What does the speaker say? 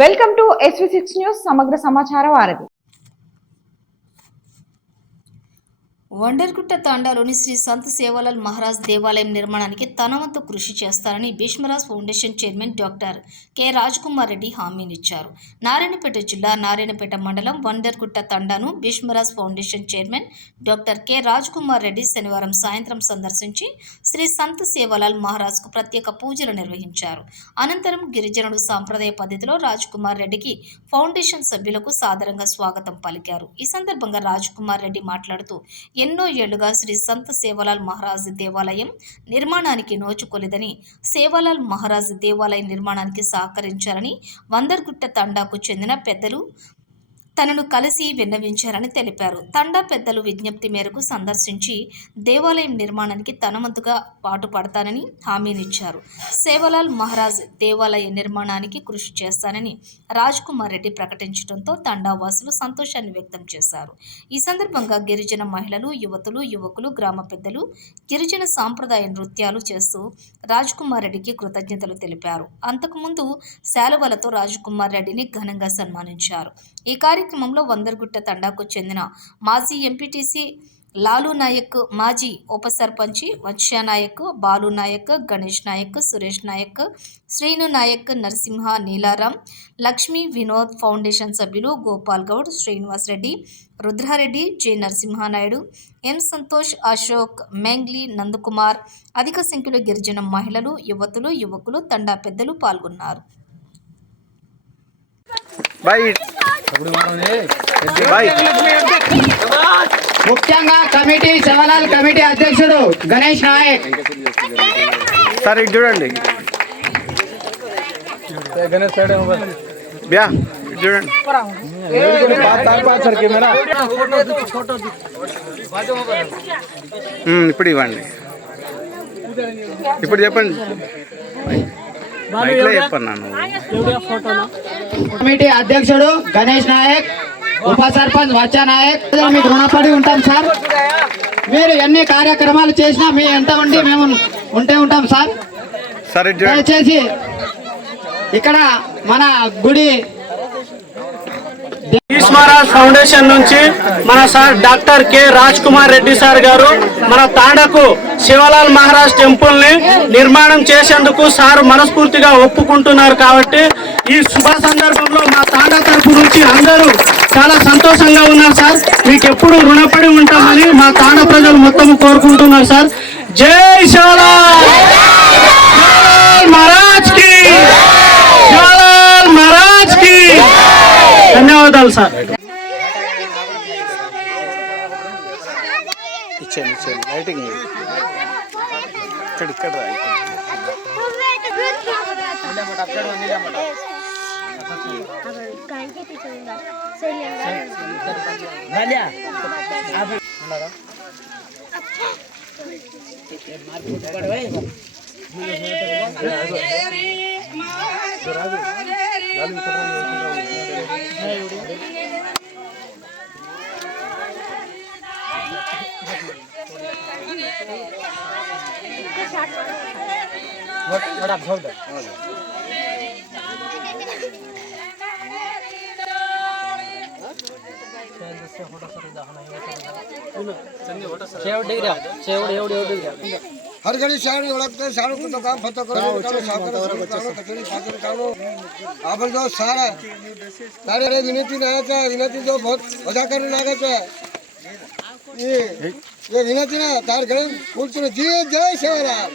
Welcome to SV6 news సమగ్ర సమాచార వారధి. వండర్గుట్ట తాండాలోని శ్రీ సంత్ సేవాలాల్ మహారాజ్ దేవాలయం నిర్మాణానికి తన వంతు కృషి చేస్తారని Bhishmaraj foundation chairman doctor K Rajkumar Reddy హామీనిచ్చారు. నారాయణపేట జిల్లా నారాయణపేట మండలం వండర్గుట్ట తాండాను Bhishmaraj foundation chairman doctor K Rajkumar Reddy శనివారం సాయంత్రం సందర్శించి శ్రీ సంత్ సేవాలాల్ మహారాజ్కు ప్రత్యేక పూజలు నిర్వహించారు. అనంతరం గిరిజనుడు సాంప్రదాయ పద్ధతిలో రాజ్కుమార్ రెడ్డికి ఫౌండేషన్ సభ్యులకు సాదరంగా స్వాగతం పలికారు. ఈ సందర్భంగా రాజ్కుమార్ రెడ్డి మాట్లాడుతూ ఎన్నో ఏళ్లుగా శ్రీ సంత్ సేవాలాల్ మహారాజ్ దేవాలయం నిర్మాణానికి నోచుకోలేదని, సేవాలాల్ మహారాజ్ దేవాలయ నిర్మాణానికి సహకరించారని వందర్గుట్ట తండాకు చెందిన పెద్దలు తనను కలిసి విన్నవించారని తెలిపారు. తండా పెద్దలు విజ్ఞప్తి మేరకు సందర్శించి దేవాలయం నిర్మాణానికి తన వంతుగా పాటుపడతానని హామీనిచ్చారు. సేవాలాల్ మహారాజ్ దేవాలయ నిర్మాణానికి కృషి చేస్తానని రాజ్కుమార్ రెడ్డి ప్రకటించడంతో తండా వాసులు సంతోషాన్ని వ్యక్తం చేశారు. ఈ సందర్భంగా గిరిజన మహిళలు, యువకులు, గ్రామ పెద్దలు గిరిజన సాంప్రదాయ నృత్యాలు చేస్తూ రాజ్కుమార్ రెడ్డికి కృతజ్ఞతలు తెలిపారు. అంతకుముందు శాలువలతో రాజ్కుమార్ రెడ్డిని ఘనంగా సన్మానించారు. ఈ కార్యక్రమంలో వందర్గుట్ట తండాకు చెందిన మాజీ ఎంపీటీసీ లాలు నాయక్, మాజీ ఉప సర్పంచి వత్స్య నాయక్, బాలు నాయక్, గణేష్ నాయక్, సురేష్ నాయక్, శ్రీను నాయక్, నరసింహ, నీలారాం, లక్ష్మీ వినోద్ ఫౌండేషన్ సభ్యులు గోపాల్ గౌడ్, శ్రీనివాస్ రెడ్డి, రుద్రారెడ్డి, జె నరసింహానాయుడు, ఎం సంతోష్, అశోక్, మెంగ్లీ, నందకుమార్, అధిక సంఖ్యలో గిరిజన మహిళలు, యువకులు, తండా పెద్దలు పాల్గొన్నారు. ముఖ్యంగా కమిటీ సేవాలాల్ కమిటీ అధ్యక్షుడు గణేష్ నాయక్ సార్ ఇటు చూడండి. చూడండి ఇప్పుడు ఇవ్వండి. ఇప్పుడు చెప్పండి. కమిటీ అధ్యక్షుడు గణేష్ నాయక్, ఉప సర్పంచ్ వత్స్య నాయక్, మీకు రుణపడి ఉంటాం సార్. మీరు ఎన్ని కార్యక్రమాలు చేసినా మీ ఎంత ఉండి మేము ఉంటాం సార్. దయచేసి ఇక్కడ మన గుడి భీష్మరాజ్ ఫౌండేషన్ నుంచి మన sir doctor K Rajkumar Reddy sir గారు మన తాండకు శివలాల్ మహారాజ్ టెంపుల్ ని నిర్మాణం చేసేందుకు సార్ మనస్ఫూర్తిగా ఒప్పుకుంటున్నారు. కాబట్టి ఈ శుభ సందర్భంలో మా తాండా తరపు నుంచి అందరూ చాలా సంతోషంగా ఉన్నారు సార్. మీకు ఎప్పుడు రుణపడి ఉంటామని మా తాండా ప్రజలు మొత్తం కోరుకుంటున్నారు సార్. జై శివలాల్ మహారాజ్ కి, శివలాల్ మహారాజ్ కి ధన్యవాదాలు సార్. లైటింగ్ ఇక్కడ हर घड़ी शायरी ओळखते शायरी तो काम फतो करो आपण जो सारा तारे विनंती नायाचा विनंती जो बहुत वजा करून लागायचा ये विनंती ना तार घरी पुढचं जी जय शिवराम.